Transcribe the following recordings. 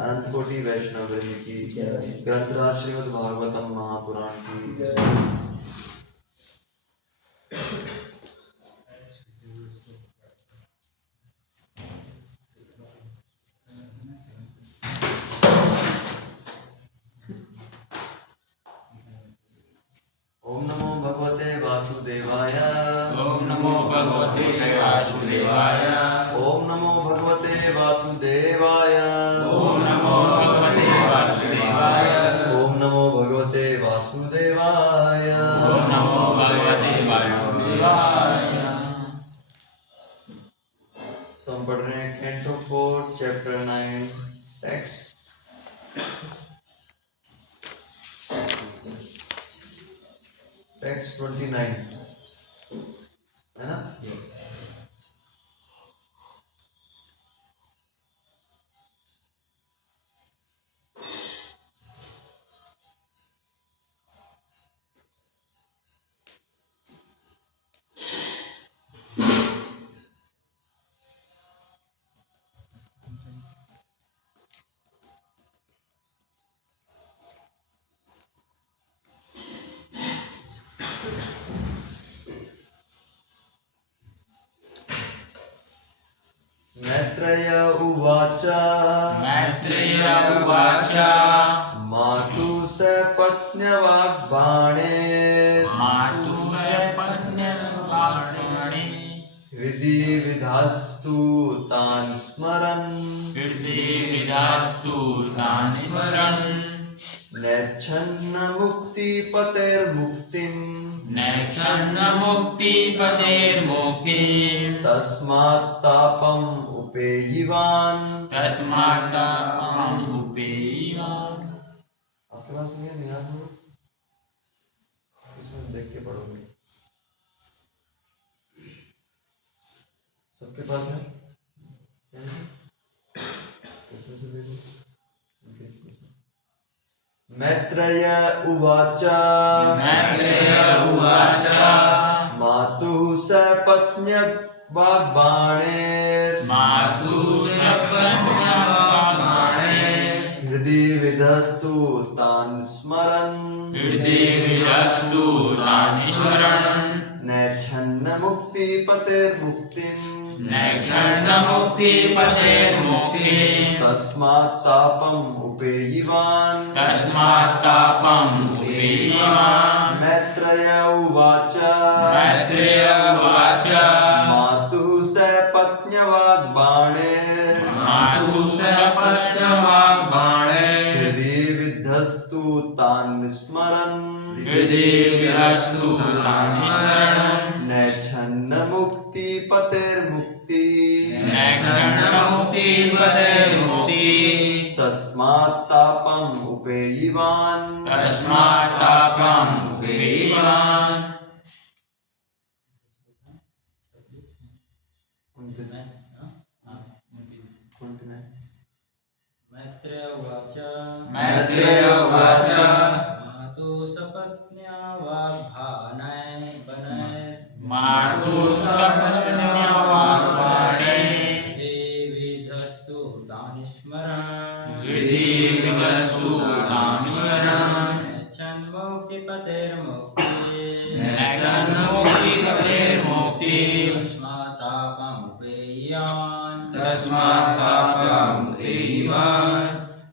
अनंत कोटि वैष्णव वृंद की ग्रंथराज श्रीमद् भागवतम महापुराण की। ओम नमो भगवते वासुदेवाय। ओम नमो भगवते वासुदेवाय। ओम नमो भगवते वासुदेवाय। ओम नमो भगवते वासुदेवाय। ओम नमो भगवते वासुदेवाय। ओम नमो भगवते वासुदेवाय। तो हम पढ़ रहे हैं कैंटो 4 चैप्टर 9 टेक्स्ट टेक्स्ट 29 है ना। मैत्रेय उवाच। मैत्रेय उवाच। मातु सपत्न्यवाग्बाणे। मातु सपत्न्यवाग्बाणे। हृदि विधास्तु तान् स्मरन्। हृदि विधास्तु तान् स्मरन्। नैच्छन्न मुक्तिपतेर्मुक्तिम्। नैच्छन्न मुक्तिपतेर्मुक्तिम्। तस्मात् तापम् उपेयिवान्। तस्मात् तापम् उपेयिवान्। आपके पास नहीं है निहार हो? इसमें देख के पढ़ोगे। सबके पास है? इसमें से देखो। मैत्रेय उवाच। मैत्रेय उवाच। मातुः सपत्न्यवाग्बाणे। मातुः सपत्न्यवाग्बाणे। हृदि विधस्तु तान् स्मरन्। हृदि विधस्तु तान् स्मरन्। नैच्छन्न मुक्तिपतेर्मुक्तिम्। नैच्छन्न मुक्तिपतेर्मुक्तिम्। तस्मात् तापम् उपेयिवान्। तस्मात् तापम् उपेयिवान्। मैत्रेय उवाच। मैत्रेय उवाच। मातुः सपत्न्यवाग्बाणे। मातुः सपत्न्यवाग्बाणे। हृदि विधस्तु तान् स्मरन्। हृदि विधस्तु तान् स्मरन्। नैच्छन्न मुक्तिपतेर्मुक्ति। नैच्छन्न मुक्तिपतेर्मुक्ति। तस्मात् तापम् उपेयिवान्। तस्मात् तापम् उपेयिवान्। मैत्रेय उवाच। मैत्रेय उवाच। मातुः सपत्न्यवाग्बाणे। मातुः सपत्न्यवाग्बाणे। हृदि विधस्तु तान् स्मरन्। हृदि विधस्तु तान् स्मरन्। नैच्छन्न मुक्तिपतेर्मुक्तिम्। नैच्छन्न मुक्तिपतेर्मुक्तिम्। तस्मात् तापम् उपेयान्। तस्मात् तापम् उपेयिवान्।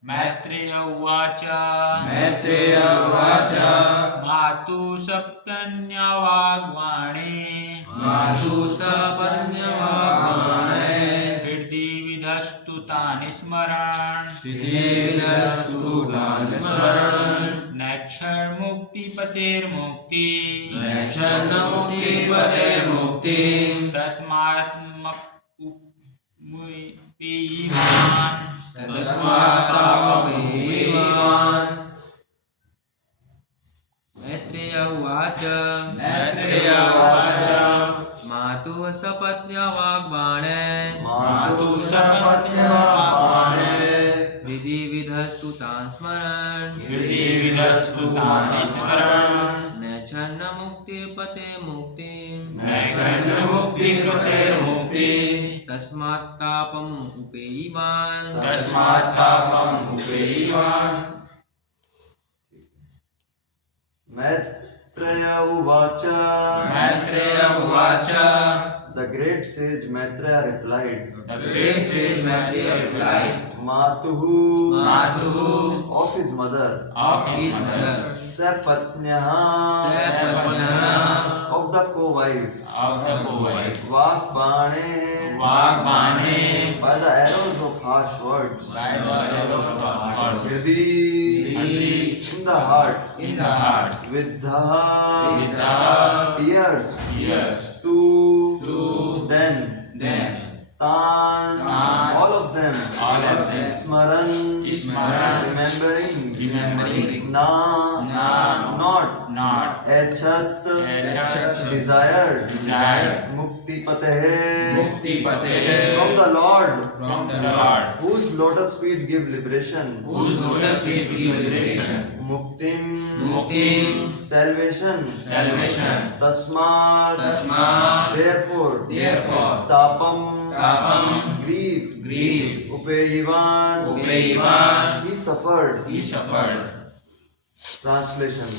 मैत्रेय उवाच। मैत्रेय उवाच। मातुः मातु सपकन्या वाग्वाणी मातु सपत्न्यवाग्वाणे हृदि विधस्तु तानि स्मरन् विधिविदस्तु तानि स्मरन् नैक्षरमुक्तिपतेर्मुक्ति नैक्षन्नमुक्तिपदे मुक्तिं तस्मात् तस्मात्तापमेवान् मैत्रेय उवाच मैत्रेय उवाच मातुः सपत्न्या वाग्बाणे मातु सपत्न्यवाग्बाणे हृदि विधस्तु तान् स्मरन् हृदि विधस्तु तानि स्मरन् नैच्छन्नमुक्तिपते मुक्तिं नैक्षरमुक्तिपतेर्मुक्ति तस्मात्तापम् उपेयिवान् तस्मात्तापम् उपेयिवान् मैत्रेय उवाच मैत्रेय उवाच The great sage Maitreya replied, The great sage Maitreya replied, Matuhu Matuhu of his mother, of his his mother, mother, Sapatnyaha Sapatnyaha of the co-wife, of the co-wife, Vagbane Vagbane by the arrows of harsh words, by the arrows of words, Hridi Hridi in the heart, in the heart, Viddha Viddha pierced, pierced, to then then Tan, Tan, all of them, Smaran, remembering, Na, not, Echat, desired, Mukti Patehe, from the Lord, whose lotus feet give liberation, Muktim, salvation, Tasmat, therefore, Tapam, grief, Upeyivan, he suffered. Translation.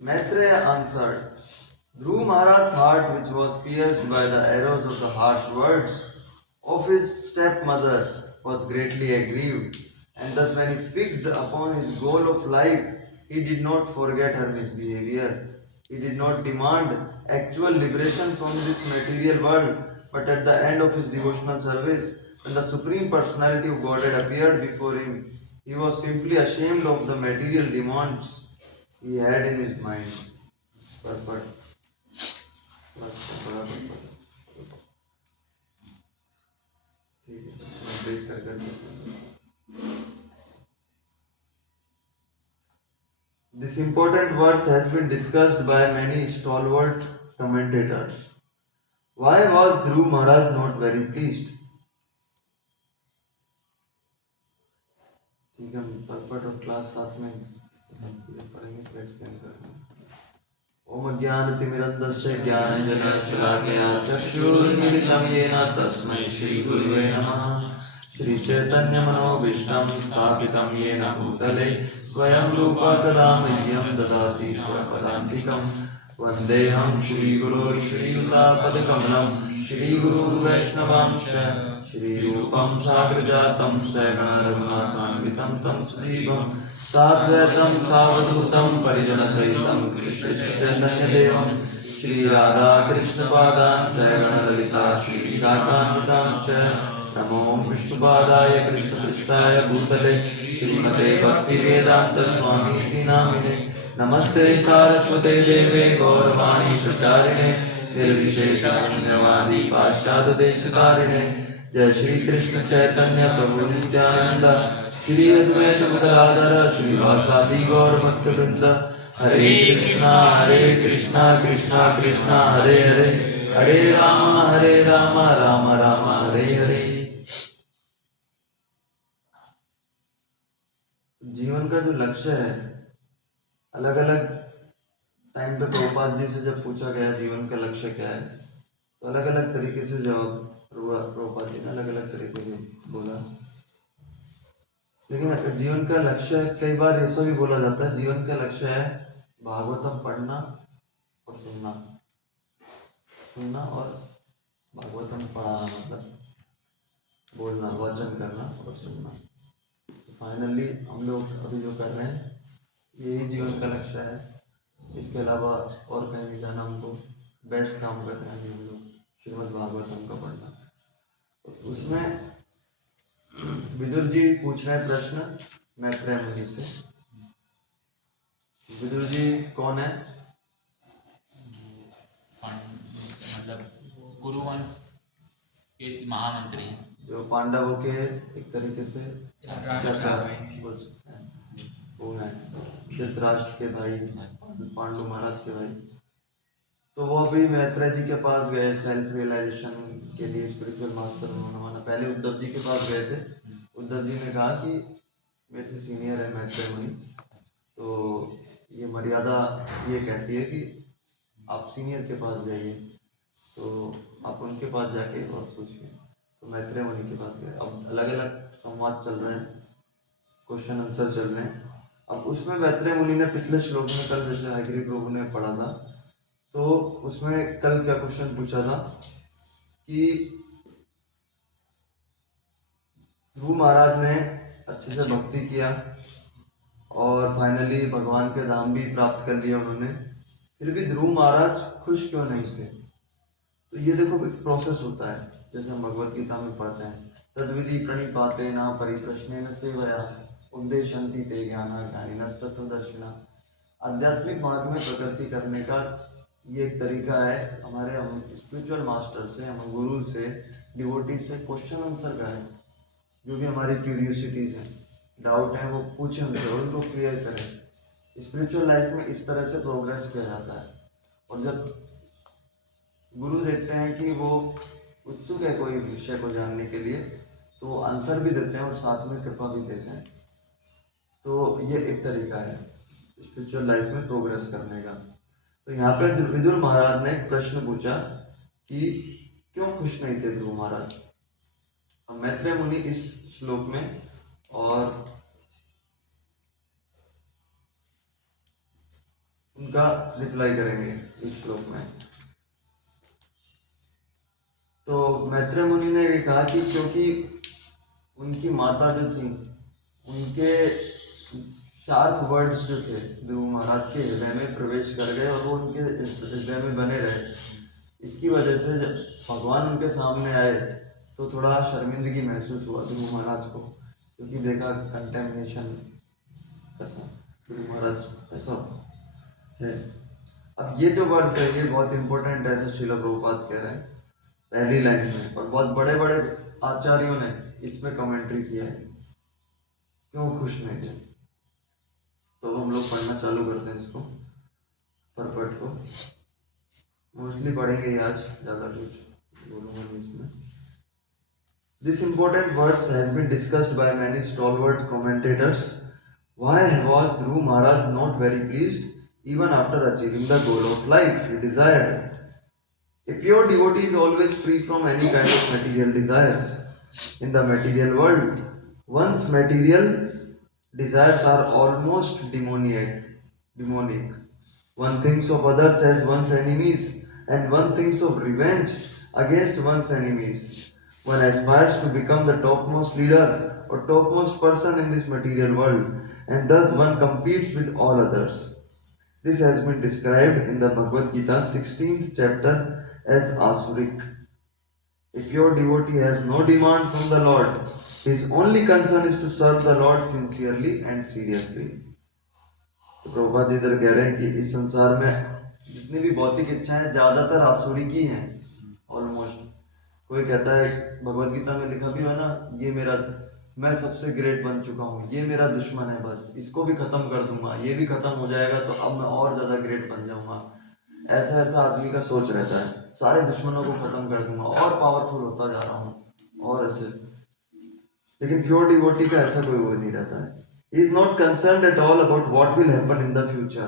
Maitreya answered, Dhruv Maharaj's heart, which was pierced by the arrows of the harsh words of his stepmother, was greatly aggrieved, and thus when he fixed upon his goal of life, he did not forget her misbehavior. He did not demand actual liberation from this material world, but at the end of his devotional service, when the Supreme Personality of Godhead appeared before him, he was simply ashamed of the material demands he had in his mind. Purport. This important verse has been discussed by many stalwart commentators. Why was Dhruv Maharaj not very pleased? ठीक है, पर्पट और class साथ में पढ़ेंगे, फिर explain करेंगे। ओम ज्ञानतिमिरन्धस्य ज्ञानाञ्जनशलाकया चक्षुरुन्मिलितं येन तस्मै श्रीगुरुवे नमः। श्रीचैतन्यमनोभीष्टं स्थापितं येन भूतले स्वयं रूपा कदा मह्यं ददाति स्वपदान्तिकम्। वन्देऽहं श्रीगुरोः श्रीयुतापदकमलं श्रीगुरुर्वैष्णवांश श्रीरूपं साग्रजातं सहगणरघुनाथान्वितं तं सजीवं साद्वैतं सावधूतं परिजनसहितं कृष्णचैतन्यदेवं श्रीराधाकृष्णपादान् सहगणललिता श्रीविशाखान्वितांश्च। नमो विष्णुपादाय कृष्णपृष्ठाय भूतले श्रीमते भक्तिवेदान्तस्वामीति नामिने। नमस्ते सारस्वते देवे गौरवाणी प्रचारिणे निर्विशेषशून्यवादी पाश्चात्यदेशकारिणे। जय श्री कृष्ण चैतन्य प्रभु नित्यानंद श्री अद्वैत गदाधर श्रीवासादि गौर भक्तवृंद। हरे कृष्णा कृष्णा कृष्णा हरे हरे, हरे राम राम राम हरे हरे। जीवन का जो लक्ष्य है, अलग अलग टाइम पे प्रभुपाद जी से जब पूछा गया जीवन का लक्ष्य क्या है, तो अलग अलग तरीके से जवाब प्रभुपाद जी ने अलग अलग तरीके से बोला। लेकिन जीवन का लक्ष्य कई बार ऐसा भी बोला जाता है, जीवन का लक्ष्य है भागवतम पढ़ना और सुनना और भागवतम पढ़ाना, मतलब बोलना, वाचन करना और सुनना। फाइनली हम लोग अभी जो कर रहे हैं यही जीवन का लक्ष्य है, इसके अलावा और कहीं नहीं जाना हमको। बेस्ट काम करना है हम लोग, श्रीमद् भागवतम का पढ़ना। तो उसमें विदुर जी पूछ रहे हैं प्रश्न मैत्रेय मुनि से। विदुर जी कौन है? मतलब कुरुवंश के महामंत्री हैं। जो पांडवों के एक तरीके से राष्ट्र चाचा बोल सकते हैं, वो है धृतराष्ट्र के भाई, पांडु महाराज के भाई। तो वो अभी मैत्रेय जी के पास गए सेल्फ रियलाइजेशन के लिए, स्पिरिचुअल मास्टर उन्होंने माना। पहले उद्धव जी के पास गए थे। उद्धव जी ने कहा कि मेरे से सीनियर है मैत्रेय मुनि, तो ये मर्यादा ये कहती है कि आप सीनियर के पास जाइए, तो आप उनके पास जाके और पूछिए। तो मैत्रेय मुनि के पास गए। अब अलग अलग संवाद चल रहे हैं, क्वेश्चन आंसर चल रहे हैं। अब उसमें मैत्रेय मुनि ने पिछले श्लोक में कल जैसे हयग्रीव प्रभु ने पढ़ा था, तो उसमें कल क्या क्वेश्चन पूछा था कि ध्रुव महाराज ने अच्छे से भक्ति किया और फाइनली भगवान के धाम भी प्राप्त कर लिया उन्होंने, फिर भी ध्रुव महाराज खुश क्यों नहीं थे? तो ये देखो एक प्रोसेस होता है, जैसे हम भगवत गीता में पढ़ते हैं, तद्विधि प्रणिपाते न परिप्रश्नेन सेवया उपदेशन्ति ते ज्ञाना ज्ञानिनः तत्त्वदर्शिनः। आध्यात्मिक मार्ग में प्रगति करने का ये एक तरीका है हमारे, हम स्पिरिचुअल मास्टर से, हम गुरु से, डिवोटी से क्वेश्चन आंसर करें। जो भी हमारी क्यूरियोसिटीज हैं, डाउट हैं, वो पूछें उनसे और उनको क्लियर करें। स्पिरिचुअल लाइफ में इस तरह से प्रोग्रेस किया जाता है। और जब गुरु देखते हैं कि वो उत्सुक है कोई विषय को जानने के लिए, तो आंसर भी देते हैं और साथ में कृपा भी देते हैं। तो ये एक तरीका है स्पिरिचुअल लाइफ में प्रोग्रेस करने का। तो यहाँ पे विदुर महाराज ने एक प्रश्न पूछा कि क्यों खुश नहीं थे ध्रुव महाराज। अब मैत्रेय मुनि इस श्लोक में और उनका रिप्लाई करेंगे इस श्लोक में। तो मैत्रेय मुनि ने ये कहा कि क्योंकि उनकी माता जो थी, उनके शार्प वर्ड्स जो थे ध्रुव महाराज के हृदय में प्रवेश कर गए और वो उनके हृदय में बने रहे। इसकी वजह से जब भगवान उनके सामने आए तो थोड़ा शर्मिंदगी महसूस हुआ ध्रुव महाराज को, क्योंकि देखा कंटेमिनेशन कैसा ध्रुव महाराज ऐसा है। अब ये जो वर्ड्स है ये बहुत इंपॉर्टेंट है, ऐसे श्रील प्रभुपाद कह रहे हैं पहली लाइन में, और बहुत बड़े बड़े आचार्यों ने इसमें कमेंट्री किया है क्यों खुश नहीं थे। तो हम लोग पढ़ना चालू करते हैं इसको, परपट को मोस्टली पढ़ेंगे ही आज, ज़्यादा कुछ बोलूँगा नहीं इसमें। This important verse has been discussed by many stalwart commentators. Why was Dhruv Maharaj not very pleased even after achieving the goal of life he desired? A pure devotee is always free from any kind of material desires. In the material world, one's material desires are almost demonic. One thinks of others as one's enemies, and one thinks of revenge against one's enemies. One aspires to become the topmost leader or topmost person in this material world, and thus one competes with all others. This has been described in the Bhagavad Gita 16th chapter as Asurik. A pure devotee has no demand from the Lord. His only concern is to serve the Lord sincerely and seriously. तो प्रभुपाद जी इधर कह रहे हैं कि इस संसार में जितनी भी भौतिक इच्छाएं ज्यादातर आसुरी की हैं ऑलमोस्ट। कोई कहता है, भगवत गीता में लिखा भी है ना, ये मेरा, मैं सबसे ग्रेट बन चुका हूँ, ये मेरा दुश्मन है, बस इसको भी खत्म कर दूंगा, ये भी खत्म हो जाएगा तो अब मैं और ज्यादा ग्रेट बन जाऊंगा। ऐसा ऐसा आदमी का सोच रहता है, सारे दुश्मनों को खत्म कर दूंगा और पावरफुल होता जा रहा हूँ और ऐसे। लेकिन प्योर डिवोटी का ऐसा कोई वो नहीं रहता है। He is not concerned at all about what will happen in the future.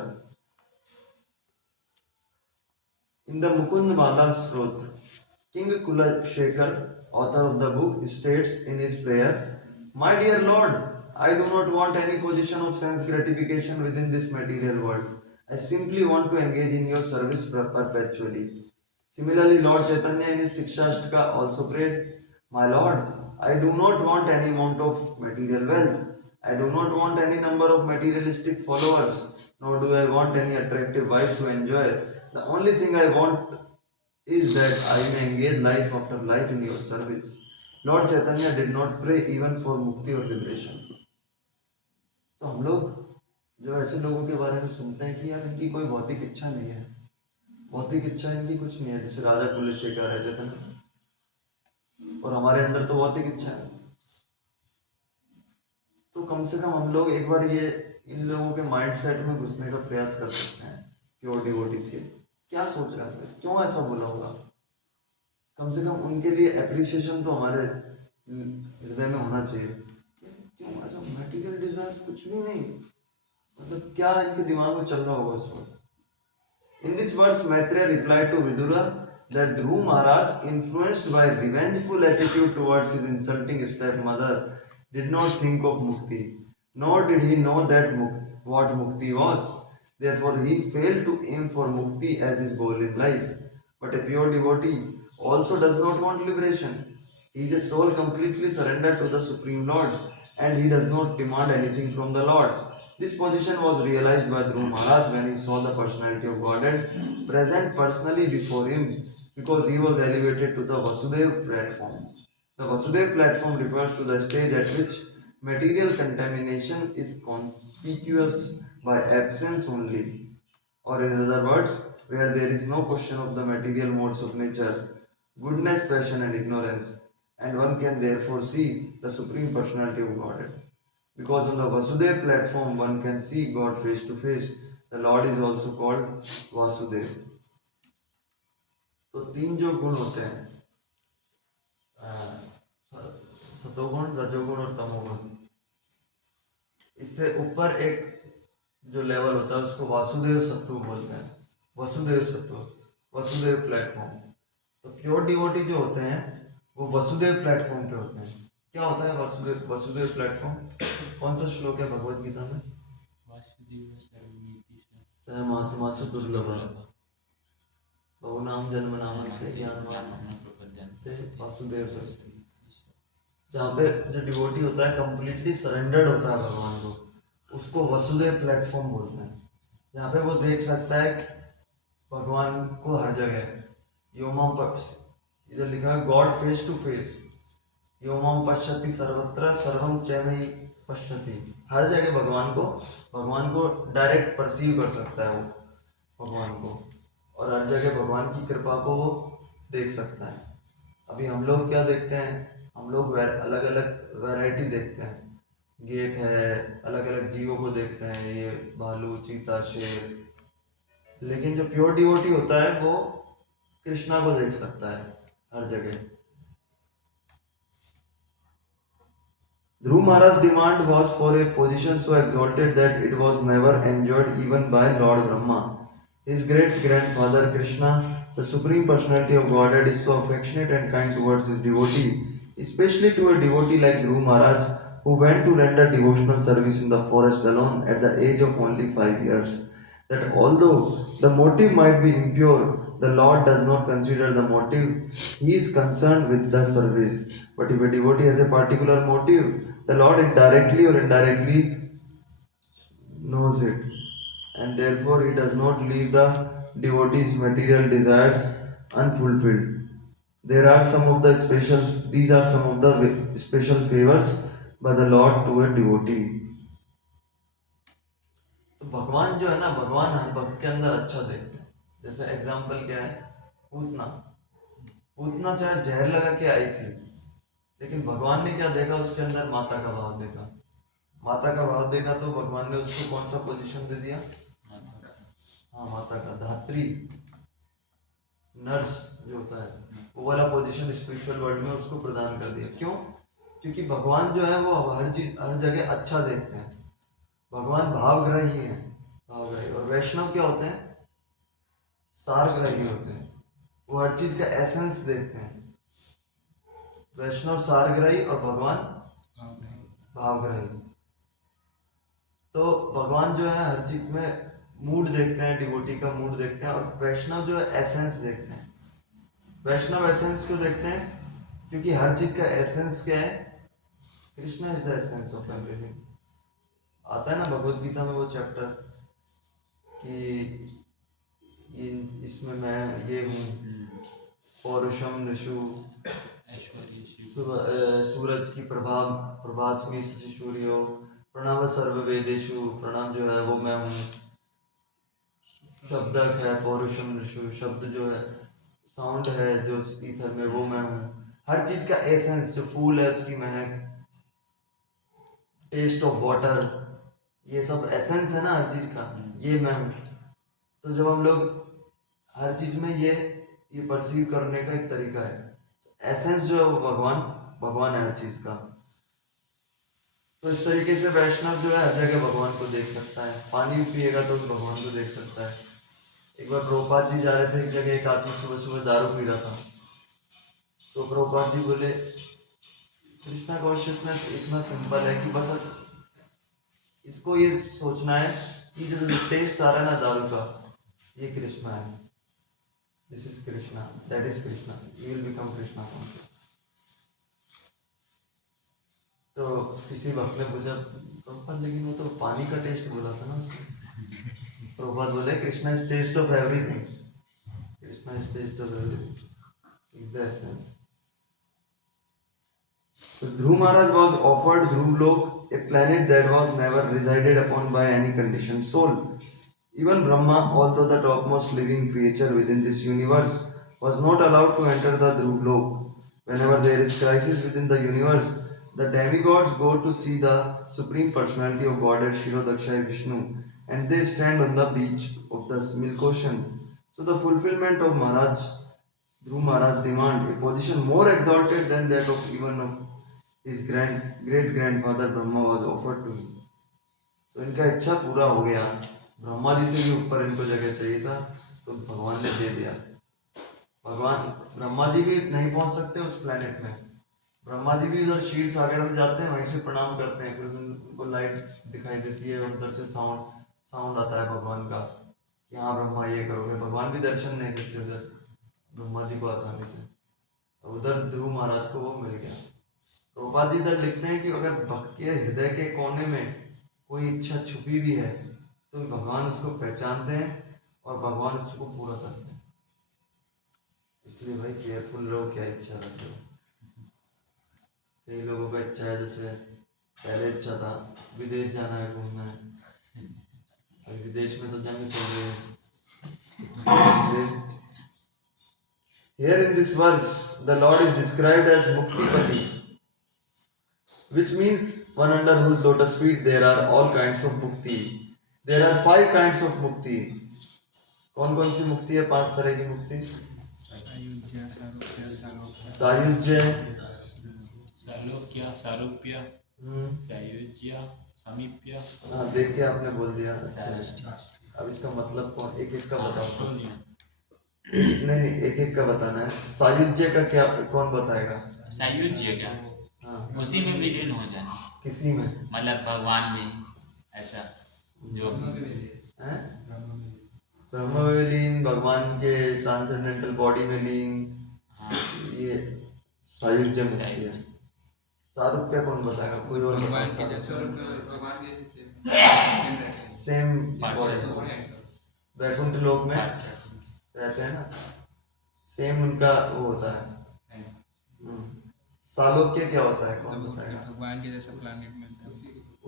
In the Mukund Mala Stotra, King Kulashekar, author of the book, states in his prayer, "My dear Lord, I do not want any position of sense gratification within this material world. I simply want to engage in your service perpetually." Similarly, Lord Chaitanya in his Shikshashtaka also prayed, "My Lord, I do not want any amount of material wealth. I do not want any number of materialistic followers, nor do I want any attractive wife to enjoy. The only thing I want is that I may engage life after life in your service. Lord Chaitanya did not pray even for mukti or liberation. तो हम लोग जो ऐसे लोगों के बारे में सुनते हैं कि यार इनकी कोई भौतिक इच्छा नहीं है, भौतिक इच्छा इनकी कुछ नहीं है, जैसे राजा कुलशेखर है चैतन्य, और हमारे अंदर तो भौतिक इच्छा है। तो कम से कम हम लोग एक बार ये इन लोगों के माइंडसेट में घुसने का प्रयास कर सकते हैं। प्योर डिवोटीज के क्या सोच रहे हैं, क्यों ऐसा बोला होगा, कम से कम उनके लिए एप्रिसिएशन तो हमारे हृदय में होना चाहिए। क्यों ऐसा मटेरियल डिजायर्स कुछ भी नहीं, मतलब क्या इनके दिमाग में चल रहा होगा उस वक्त। In this verse Maitreya reply to Vidura that Dhruv Maharaj, influenced by revengeful attitude towards his insulting stepmother, did not think of mukti, nor did he know that what mukti was. Therefore, he failed to aim for mukti as his goal in life. But a pure devotee also does not want liberation. He is a soul completely surrendered to the Supreme Lord, and he does not demand anything from the Lord. This position was realized by Dhruv Maharaj when he saw the personality of Godhead present personally before him, because he was elevated to the Vasudev platform. The Vasudev platform refers to the stage at which material contamination is conspicuous by absence only, or in other words, where there is no question of the material modes of nature, goodness, passion and ignorance, and one can therefore see the Supreme Personality of Godhead. Because on the Vasudev platform one can see God face to face. The Lord is also called Vasudev. तो तीन जो गुण होते हैं, सतोगुण, रजोगुण और तमोगुण, इससे ऊपर एक जो लेवल होता है उसको वासुदेव सत्व बोलते हैं। वसुदेव सत्व, वसुदेव प्लेटफॉर्म। तो प्योर डिवोटी जो होते हैं वो वसुदेव प्लेटफॉर्म पे होते हैं। क्या होता है वसुदेव, वसुदेव प्लेटफॉर्म? कौन सा श्लोक है भगवद गीता में? महात्मा से दुर्लभ बहु नाम जन्म नाम वासुदेव सरस्वती, जहाँ पे जो डिवोटी होता है कंप्लीटली सरेंडर्ड होता है भगवान को, उसको वसुदेव प्लेटफॉर्म बोलते हैं। जहाँ पे वो देख सकता है भगवान को हर जगह, योमम इधर लिखा है गॉड फेस टू फेस, योमम पश्यति सर्वत्र सर्वम चैमयि पश्यति, हर जगह भगवान को डायरेक्ट परसीव कर सकता है वो भगवान को, और हर जगह भगवान की कृपा को वो देख सकता है। अभी हम लोग क्या देखते हैं, हम लोग अलग अलग वैरायटी देखते हैं, गेट है, अलग अलग जीवों को देखते हैं, ये भालू, चीता, शेर, लेकिन जो प्योर डिवोटी होता है वो कृष्णा को देख सकता है हर जगह। Dhruv Maharaj's demand was for a position so exalted that it was never enjoyed even by Lord Brahma. His great-grandfather Krishna, the Supreme Personality of Godhead, is so affectionate and kind towards his devotee, especially to a devotee like Dhruv Maharaj, who went to render devotional service in the forest alone at the age of only 5 years, that although the motive might be impure, the Lord does not consider the motive. He is concerned with the service. But if a devotee has a particular motive, the Lord directly or indirectly knows it, and therefore he does not leave the devotee's material desires unfulfilled. These are some of the special favors by the Lord to a devotee. तो भगवान जो है ना, भगवान हर भक्त के अंदर अच्छा देखते हैं। जैसे एग्जाम्पल क्या है, पूतना चाहे जहर लगा के आई थी, लेकिन भगवान ने क्या देखा, उसके अंदर माता का भाव देखा। माता का भाव देखा तो भगवान ने उसको कौन सा पोजीशन दे दिया? हाँ, माता का, धात्री, नर्स जो होता है वो वाला पोजीशन स्पिरिचुअल वर्ल्ड में उसको प्रदान कर दिया। क्यों? क्योंकि भगवान जो है वो हर चीज, हर जगह अच्छा देखते हैं। भगवान भावग्राही हैं, भावग्राही। और वैष्णव क्या होते हैं? सारग्राही होते हैं, वो हर चीज का एसेंस देखते हैं। वैष्णव सारग्राही और भगवान भावग्राही। तो भगवान जो है हर चीज में मूड देखते हैं, डिवोटी का मूड देखते हैं, और वैष्णव जो है एसेंस देखते हैं। वैष्णव एसेंस क्यों देखते हैं? क्योंकि हर चीज का एसेंस क्या है? Krishna is the essence of everything. आता है ना भगवत गीता में वो चैप्टर कि इसमें मैं ये हूँ पौरुषम नृषु सूरज की प्रभास्मी सूर्यो प्रणव सर्व वेदेशु, प्रणव जो है वो मैं हूँ, शब्दक है पौरुषम नृषु, शब्द जो है साउंड है जो ईथर में वो मैं हूँ, हर चीज का एसेंस जो फूल है उसकी महक, टेस्ट ऑफ वाटर, ये सब एसेंस है ना हर चीज का, ये मैं हूँ। तो जब हम लोग हर चीज में ये परसीव करने का एक तरीका है, एसेंस जो है वो भगवान है हर चीज का। तो इस तरीके से वैष्णव जो है हर जगह भगवान को देख सकता है, पानी भी पिएगा तो भी भगवान को देख सकता है। एक बार प्रभुपाद जी जा रहे थे एक जगह, एक आदमी सुबह सुबह दारू पी रहा था, तो प्रभुपाद जी बोले कृष्णा कॉन्शियसनेस इतना सिंपल है कि बस इसको ये सोचना है कि जो टेस्ट आ रहा है ना दारू का, ये कृष्णा है, this is Krishna, that is Krishna, you will become Krishna conscious. तो किसी वक्त ने पूछा प्रभुपाद लेकिन वो तो पानी का टेस्ट बोला था ना उसने। प्रभुपाद बोले Krishna is taste of everything, Krishna is taste of everything, is the essence. So Dhruv Maharaj was offered Dhruvlok, a planet that was never resided upon by any conditioned soul. Even Brahma, although the topmost living creature within this universe, was not allowed to enter the Dhruvlok. Whenever there is crisis within the universe, the demigods go to see the Supreme Personality of Godhead Shirodaksha Vishnu, and they stand on the beach of the Milk Ocean. So the fulfillment of Dhruv Maharaj demand a position more exalted than that of even of his great grandfather Brahma was offered to him. तो इनका इच्छा पूरा हो गया, ब्रह्मा जी से भी ऊपर इनको जगह चाहिए था तो भगवान ने दे दिया। भगवान ब्रह्मा जी भी नहीं पहुंच सकते उस प्लेनेट में, ब्रह्मा जी भी उधर क्षीर सागर में जाते हैं, वहीं से प्रणाम करते हैं, फिर उनको लाइट दिखाई देती है, उधर से साउंड आता है भगवान का कि हाँ ब्रह्मा ये करोगे, भगवान भी दर्शन नहीं देते उधर ब्रह्मा जी को आसानी से, उधर ध्रुव महाराज को वो मिल गया। प्रभुपाद जी इधर लिखते हैं कि अगर भक्त के हृदय के कोने में कोई इच्छा छुपी भी है तो भगवान उसको पहचानते हैं और भगवान उसको पूरा करते हैं। इसलिए भाई केयरफुल रहो क्या इच्छा रखते हो। कई लोगों का इच्छा है, जैसे पहले इच्छा था विदेश जाना है, घूमना है, अभी विदेश में तो जंग चल रही है। Here in this verse, the Lord is described as Muktipati, which means one under whose lotus feet there are all kinds of mukti. There are 5 kinds of mukti. कौन कौन सी मुक्ति है? 5 तरह की मुक्ति। सायुज्य, सालोक्य, सारूप्य, सायुज्य, समीप्य। हाँ देख के आपने बोल दिया। अच्छा, अब इसका मतलब कौन एक एक का बताओ। नहीं एक एक का बताना है। सायुज्य का क्या कौन बताएगा? सायुज्य क्या? हाँ उसी में विलीन हो जाना। किसी में मतलब भगवान में ऐसा जो ब्रह्म में लीन, भगवान के ट्रांसेंडेंटल बॉडी में लीन, ये सायुज्य मुक्ति है। सारूप्य कौन बताएगा? कोई और भगवान के सेम वैकुंठ लोक में रहते हैं ना, सेम उनका वो होता है। सालोक्य क्या होता है? कौन बताएगा? भगवान के जैसा प्लैनेट में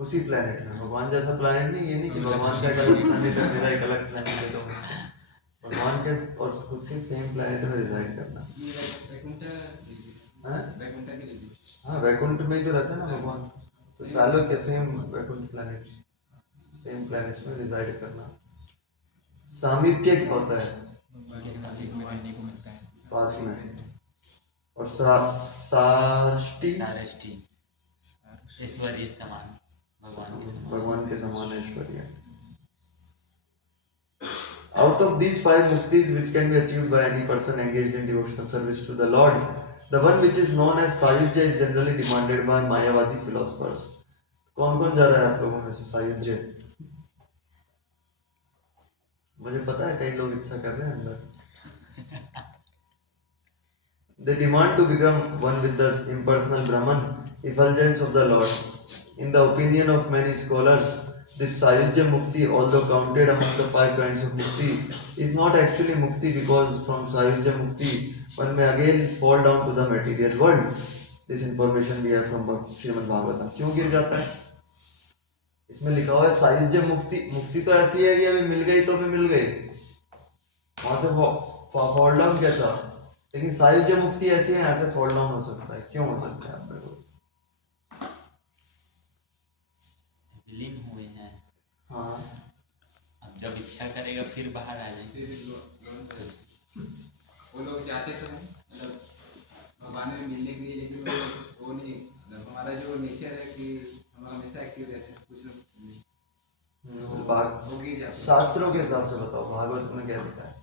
उसी प्लेनेट में, भगवान जैसा प्लेनेट नहीं, ये नहीं कि भगवान का एक अलग प्लेनेट है मेरा एक अलग प्लेनेट है, तो भगवान के और खुद के सेम प्लेनेट में रिजाइड करना। हाँ वैकुंठ में ही तो रहता है ना भगवान, तो सालों के same Vaikuntha planet, same planets में रिजाइड करना। सामीप्य क्या होता है? पास में। और साष्टी ऐश्वर्य समान, भगवान के समान ऐश्वर्य। Out of these 5 muktis which can be achieved by any person engaged in devotional service to the Lord, the one which is known as Sayujya is generally demanded by Mayavadi philosophers. कौन-कौन जा रहा है आप लोगों में से सायुज्य? मुझे पता है कई लोग इच्छा कर रहे हैं अंदर। They demand to become one with the impersonal Brahman, effulgence of the Lord. In the opinion of many scholars, this Sayujya Mukti, although counted among the 5 kinds of Mukti, is not actually Mukti because from Sayujya Mukti one may again fall down to the material world. This information we have from Srimad Bhagavatam. क्यों गिर जाता है? इसमें लिखा हुआ है सायुज्य मुक्ति. मुक्ति तो ऐसी है कि अभी मिल गई तो अभी मिल गई, वहां से फॉल डाउन कैसा? लेकिन सायुज्य मुक्ति ऐसी है, यहाँ से फॉल डाउन हो सकता है. क्यों हो सकता है? आप देखो, विलीन हुए हैं, हाँ, अब जब इच्छा करेगा फिर बाहर आ जाएंगे. वो लोग चाहते तो हैं मतलब भगवान में मिलने के लिए, लेकिन वो नहीं, मतलब हमारा जो नेचर है कि हम हमेशा एक्टिव रहते हैं, कुछ भाग वो गिर जाते हैं. शास्त्रों के हिसाब से बताओ, भागवत में क्या लिखा है?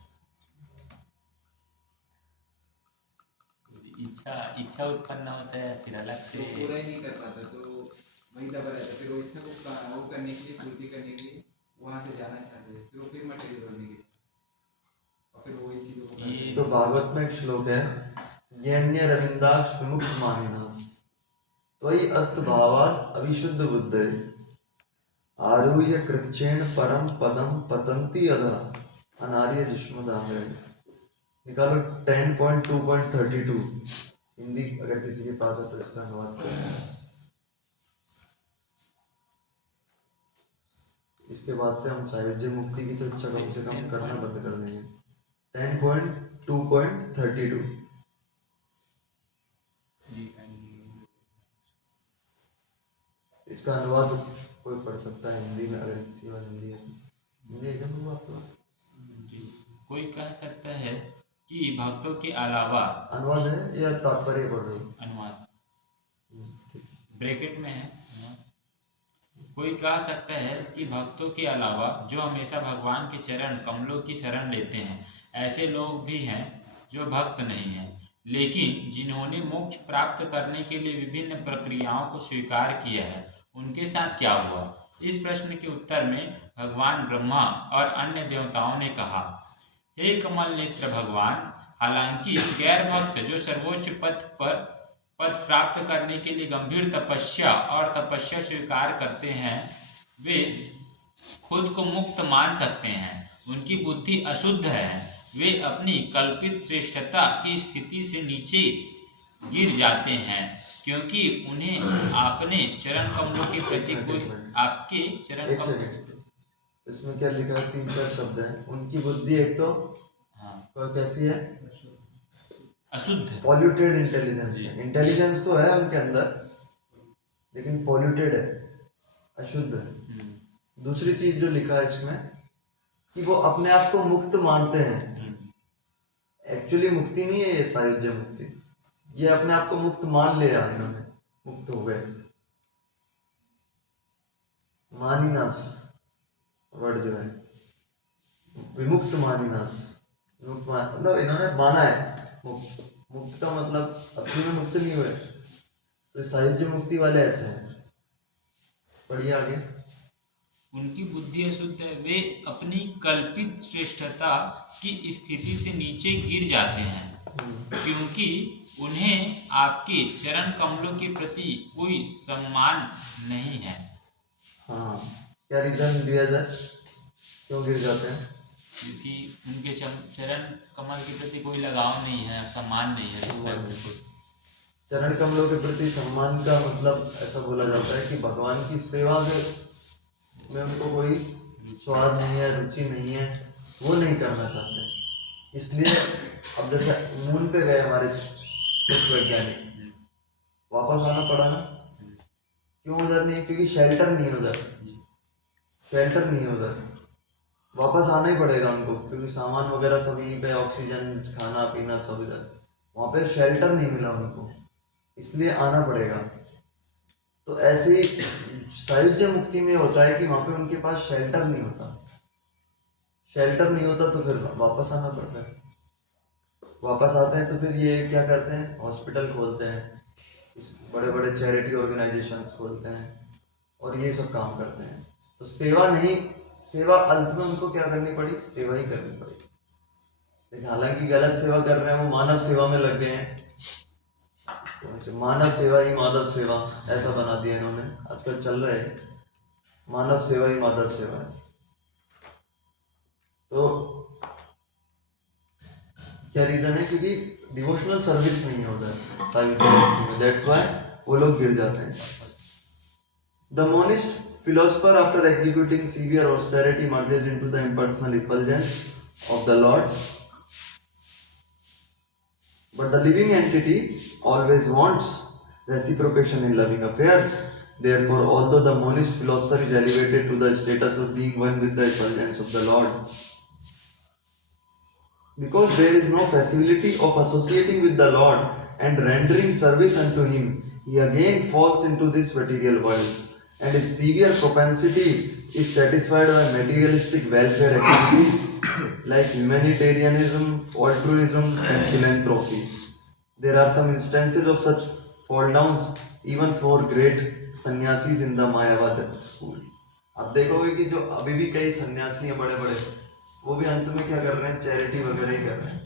इच्छा उत्पन्न होता है, फिर अलग से तो पूरा ही नहीं कर पाता, तो वही दबा रहता है. फिर वो इसमें वो करने के लिए, पूर्ति करने के लिए वहाँ से जाना चाहते हैं, फिर वो फिर मटेरियल बनने के लिए, और फिर वही चीज़ों को करते हैं. तो भागवत में एक श्लोक है, येन्य रविंदाक्ष विमुक्त मानिनस त्वयि अस्त भावात् अविशुद्ध बुद्धे आरूह्य कृच्छेन परम पदम पतंती अधः अनार्य जुष्मदाह. निकालो 10.2.32. हिंदी अगर किसी के पास है तो इसका अनुवाद करें. इसके बाद से हम सायुज्य मुक्ति की तो इच्छा कम से कम करना बंद कर देंगे. 10.2.32. इसका अनुवाद कोई पढ़ सकता है हिंदी में, अगर किसी बात हिंदी है तो हिंदी है क्या आपके पास? कोई कह सकता है कि भक्तों के अलावा, अनुवाद है या तात्पर्य पढ़ रहे हो? अनुवाद ब्रैकेट में है, कोई कह सकता है कि भक्तों के अलावा जो हमेशा भगवान के चरण कमलों की शरण लेते हैं, ऐसे लोग भी हैं जो भक्त नहीं हैं, लेकिन जिन्होंने मोक्ष प्राप्त करने के लिए विभिन्न प्रक्रियाओं को स्वीकार किया है, उनके साथ क्या हुआ? इस प्रश्न के उत्तर में भगवान ब्रह्मा और अन्य देवताओं ने कहा, हे कमल नेत्र भगवान, हालांकि गैर भक्त जो सर्वोच्च पद प्राप्त करने के लिए गंभीर तपस्या और तपस्या स्वीकार करते हैं, वे खुद को मुक्त मान सकते हैं. उनकी बुद्धि अशुद्ध है, वे अपनी कल्पित श्रेष्ठता की स्थिति से नीचे गिर जाते हैं, क्योंकि उन्हें अपने चरण कमलों के प्रति कोई आपके चरण एक सेकंड, इसमें क्या लिखा है? 3-4 शब्द हैं. उनकी बुद्धि एक तो हाँ कैसी है? अशुद्ध, पॉल्यूटेड इंटेलिजेंस है. इंटेलिजेंस तो है उनके अंदर, लेकिन पॉल्यूटेड है, अशुद्ध है. दूसरी चीज जो लिखा है इसमें कि वो अपने आप को मुक्त मानते हैं. एक्चुअली मुक्ति नहीं है ये सायुज्य मुक्ति, ये अपने आप को मुक्त मान लिया इन्होंने, मुक्त हो गए. मानिनास वर्ड जो है, विमुक्त मानिनास, मतलब इन्होंने माना है. मुक्त का मतलब असली में मुक्त नहीं हुए. तो सायुज्य मुक्ति वाले ऐसे हैं. पढ़िए आगे. उनकी बुद्धि अशुद्ध है, वे अपनी कल्पित श्रेष्ठता की स्थिति से नीचे गिर जाते हैं, क्योंकि उन्हें आपके चरण कमलों के प्रति कोई सम्मान नहीं है. हाँ, क्या रीजन दिया जाए क्यों गिर जाते हैं? क्योंकि उनके चरण कमल के प्रति कोई लगाव नहीं है, सम्मान नहीं है, रिस्पेक्ट. चरण कमलों के प्रति सम्मान का मतलब ऐसा बोला जाता है कि भगवान की सेवा में उनको कोई स्वाद नहीं है, रुचि नहीं है, वो नहीं करना चाहते. इसलिए अब जैसे मून पे गए हमारे कुछ वैज्ञानिक, वापस आना पड़ा ना. क्यों उधर नहीं? क्योंकि शेल्टर नहीं है उधर, शेल्टर नहीं है उधर. वापस आना ही पड़ेगा उनको, क्योंकि सामान वगैरह सब यहीं पे, ऑक्सीजन, खाना पीना सब इधर. वहाँ पे शेल्टर नहीं मिला उनको, इसलिए आना पड़ेगा. तो ऐसे ही सायुज्य मुक्ति में होता है कि वहाँ पे उनके पास शेल्टर नहीं होता. शेल्टर नहीं होता तो फिर वापस आना पड़ता है. वापस आते हैं तो फिर ये क्या करते हैं? हॉस्पिटल खोलते हैं, बड़े बड़े चैरिटी ऑर्गेनाइजेशंस खोलते हैं और ये सब काम करते हैं. तो सेवा नहीं, सेवा अंत में उनको क्या करनी पड़ी? सेवा ही करनी पड़ी. लेकिन हालांकि गलत सेवा कर रहे हैं, वो मानव सेवा में लग गए हैं, मानव सेवा ही माधव सेवा, ऐसा बना दिया इन्होंने, आजकल चल रहा है मानव सेवा ही माधव सेवा है। तो क्या रीजन है? क्योंकि डिवोशनल सर्विस नहीं है उधर सावित्री, दैट्स व्हाई वो लोग गिर जाते हैं। The monist philosopher, after executing severe austerity, merges into the impersonal effulgence of the Lord. But the living entity always wants reciprocation in loving affairs. Therefore, although the monist philosopher is elevated to the status of being one with the effulgence of the Lord, because there is no facility of associating with the Lord and rendering service unto Him, he again falls into this material world, and his severe propensity is satisfied by materialistic welfare activities like humanitarianism, altruism, and philanthropy. There are some instances of such fall downs even for great sannyasis in the Mayavad school. आप देखोगे कि जो अभी भी कई सन्यासी हैं बड़े बड़े, वो भी अंत में क्या कर रहे हैं? चैरिटी वगैरह ही कर रहे हैं,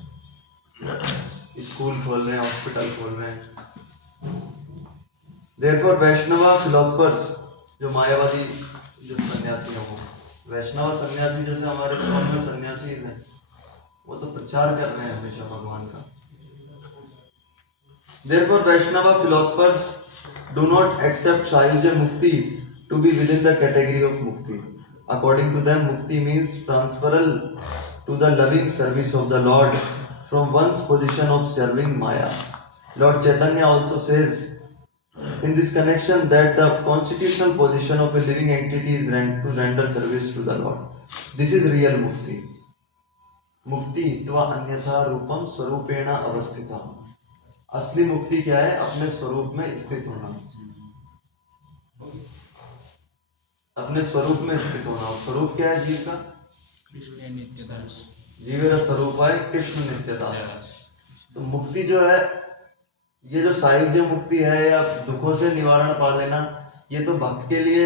स्कूल खोल रहे हैं, हॉस्पिटल खोल रहे हैं। Therefore, वैष्णवा philosophers, जो मायावादी जो सन्यासी हैं, वो वैष्णव सन्यासी जैसे हमारे स्वामी में सन्यासी हैं, वो तो प्रचार कर रहे हैं हमेशा भगवान का। Therefore, Vaishnava philosophers do not accept Sayuja Mukti to be within the category of Mukti. According to them, Mukti means transferal to the loving service of the Lord from one's position of serving Maya. Lord Chaitanya also says in this connection that the constitutional position of a living entity is to render service to the Lord. This is real Mukti. Mukti hitva अन्यथा रूपम स्वरूपेण अवस्थिता। असली मुक्ति क्या है? अपने स्वरूप में स्थित होना, अपने स्वरूप में स्थित होना। और स्वरूप क्या है जीव का? जीवेर स्वरूप है कृष्ण नित्यदास। तो मुक्ति जो है, ये जो सायुज्य मुक्ति है या दुखों से निवारण पा लेना, ये तो भक्त के लिए,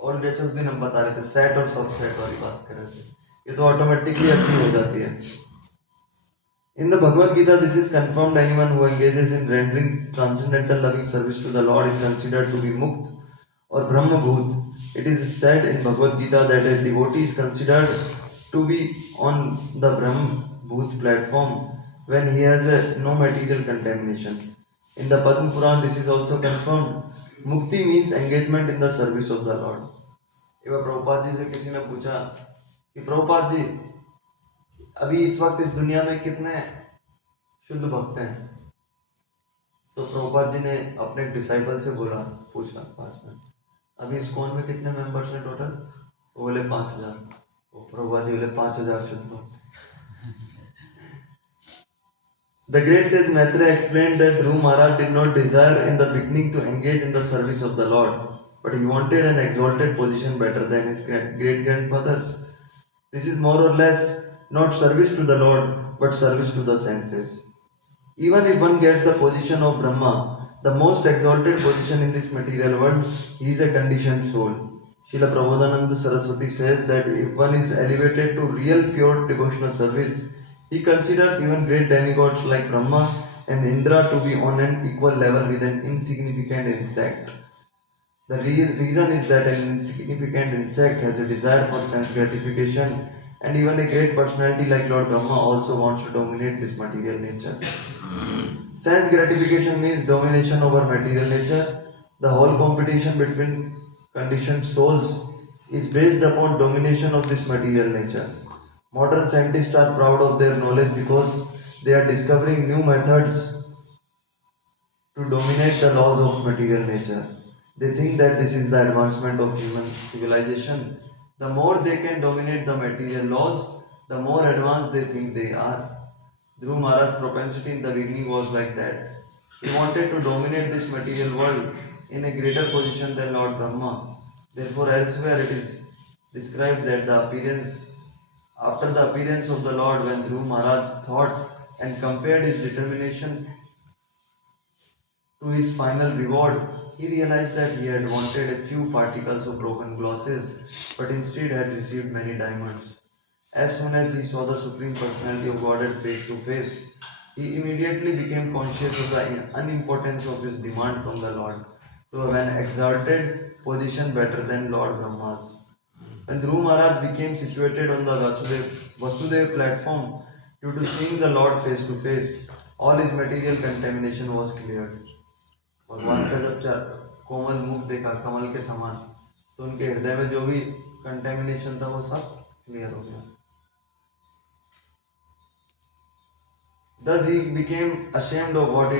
और जैसे उस दिन हम बता रहे थे सेट और सबसेट वाली बात कर रहे थे, ये तो ऑटोमेटिकली अच्छी हो जाती है। In the Bhagavad Gita, this is confirmed. Anyone who engages in rendering transcendental loving service to the Lord is considered to be Mukt or Brahma Bhut. It is said in Bhagavad Gita that a devotee is considered to be on the Brahma Bhut platform when he has no material contamination. In the Padma Puran, this is also confirmed. Mukti means engagement in the service of the Lord. एक बार प्रभुपाद जी से किसी ने पूछा कि प्रभुपाद जी, अभी इस वक्त इस दुनिया में कितने शुद्ध भक्त हैं? तो प्रभुपाद जी ने अपने डिसाइपल से बोला, पूछा पास में, अभी इस्कॉन में कितने मेंबर्स हैं टोटल? वो बोले 5000। वो प्रभुपाद जी बोले 5000 शुद्ध भक्त। The great sage Maitreya explained that Dhruv Maharaj did not desire in the beginning to engage in the service of the Lord, but he wanted an exalted position better than his great grandfathers. This is more or less not service to the Lord, but service to the senses. Even if one gets the position of Brahma, the most exalted position in this material world, he is a conditioned soul. Srila Prabodhananda Saraswati says that if one is elevated to real pure devotional service, he considers even great demigods like Brahma and Indra to be on an equal level with an insignificant insect. The reason is that an insignificant insect has a desire for sense gratification, and even a great personality like Lord Brahma also wants to dominate this material nature. Sense gratification means domination over material nature. The whole competition between conditioned souls is based upon domination of this material nature. Modern scientists are proud of their knowledge because they are discovering new methods to dominate the laws of material nature. They think that this is the advancement of human civilization. The more they can dominate the material laws, the more advanced they think they are. Dhruv Maharaj's propensity in the beginning was like that. He wanted to dominate this material world in a greater position than Lord Brahma. Therefore, elsewhere it is described that after the appearance of the Lord, when Dhruv Maharaj thought and compared his determination to his final reward, he realized that he had wanted a few particles of broken glasses, but instead had received many diamonds. As soon as he saw the Supreme Personality of Godhead face to face, He immediately became conscious of the unimportance of his demand from the Lord to have an exalted position better than Lord Brahma's. When Dhruv Maharaj became situated on the Vasudev platform, due to seeing the Lord face to face, all his material contamination was cleared. भगवान का जब कोमल मुख देखा कमल के समान, तो उनके हृदय में जो भी कंटेमिनेशन था वो सब क्लियर हो गया. Thus he became ashamed of what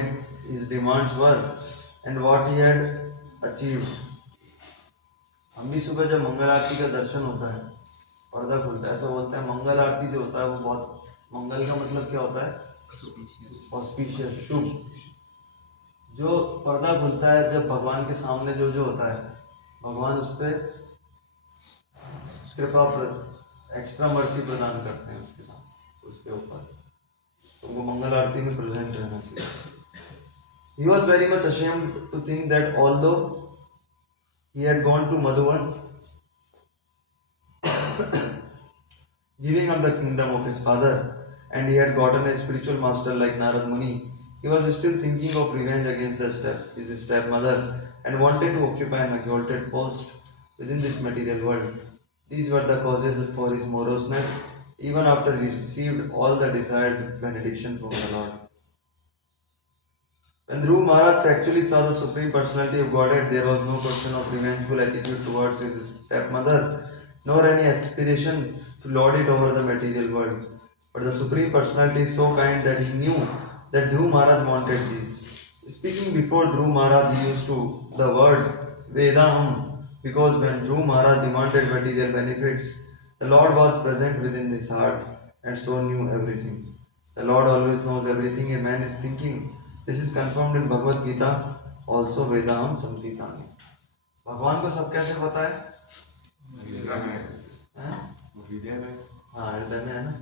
his demands were and what he had achieved. हम भी सुबह जब मंगल आरती का दर्शन होता है, पर्दा खुलता है, ऐसा बोलते हैं मंगल आरती जो होता है वो बहुत, मंगल का मतलब क्या होता है? ऑस्पिशियस, शुभ. जो पर्दा खुलता है जब भगवान के सामने जो जो होता है, भगवान उस पर कृपा एक्स्ट्रा मर्सी प्रदान करते हैं उसके साथ, उसके ऊपर. तो वो मंगल आरती में प्रेजेंट रहना चाहिए. He was very much ashamed to think that although he had gone to Madhuvan, giving up the kingdom of his father, and he had gotten a spiritual master like Narad Muni, he was still thinking of revenge against his stepmother and wanted to occupy an exalted post within this material world. These were the causes for his moroseness, even after he received all the desired benediction from the Lord. When Dhruv Maharaj actually saw the Supreme Personality of Godhead, there was no question of revengeful attitude towards his stepmother, nor any aspiration to lord it over the material world. But the Supreme Personality is so kind that he knew that Dhruv Maharaj wanted these. Speaking before Dhruv Maharaj, he used the word Vedaham, because when Dhruv Maharaj demanded material benefits, the Lord was present within his heart and so knew everything. The Lord always knows everything a man is thinking. This is confirmed in Bhagavad Gita, also Vedaham Samtitani. भगवान को सब कैसे पता है? हाँ, हृदय में है ना.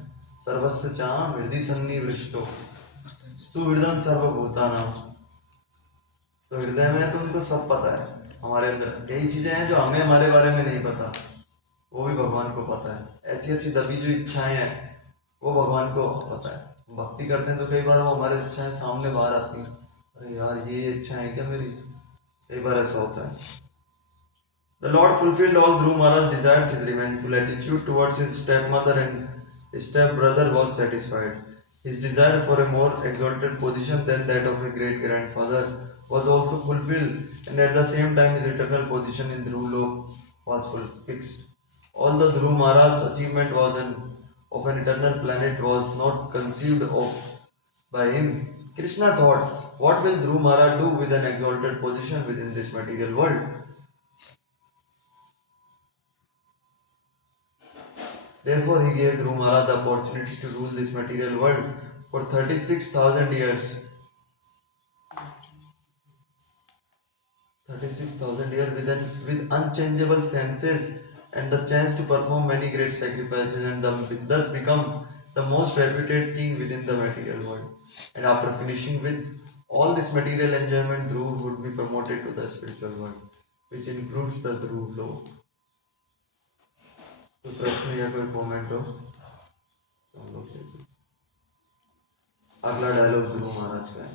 सर्वस्य चाम हृदय सन्निविष्टो सुहृदम सर्वभूतानां. तो हृदय में है तो उनको सब पता है. हमारे अंदर कई चीजें हैं जो हमें हमारे बारे में नहीं पता, वो भी भगवान को पता है. ऐसी ऐसी दबी जो इच्छाएं हैं वो भगवान को पता है. भक्ति करते हैं तो कई बार वो हमारी इच्छाएं सामने बाहर आती हैं. अरे यार ये इच्छा है क्या मेरी? कई बार ऐसा होता है. The Lord fulfilled all Dhruv Maharaj's desires. His revengeful attitude towards his stepmother and his stepbrother was satisfied. His desire for a more exalted position than that of a great grandfather was also fulfilled, and at the same time his eternal position in Dhruv Lok was fixed. Although Dhruv Maharaj's achievement of an eternal planet was not conceived of by him, Krishna thought, what will Dhruv Maharaj do with an exalted position within this material world? Therefore, he gave Dhruv Maharaj the opportunity to rule this material world for 36,000 years. 36,000 years with unchangeable senses and the chance to perform many great sacrifices and thus become the most reputed king within the material world. And after finishing with all this material enjoyment, Dhruv would be promoted to the spiritual world, which includes the Dhruv Lok. तो प्रश्न या कोई comment हो तो हम लोग अगला dialogue ध्रुव महाराज का है.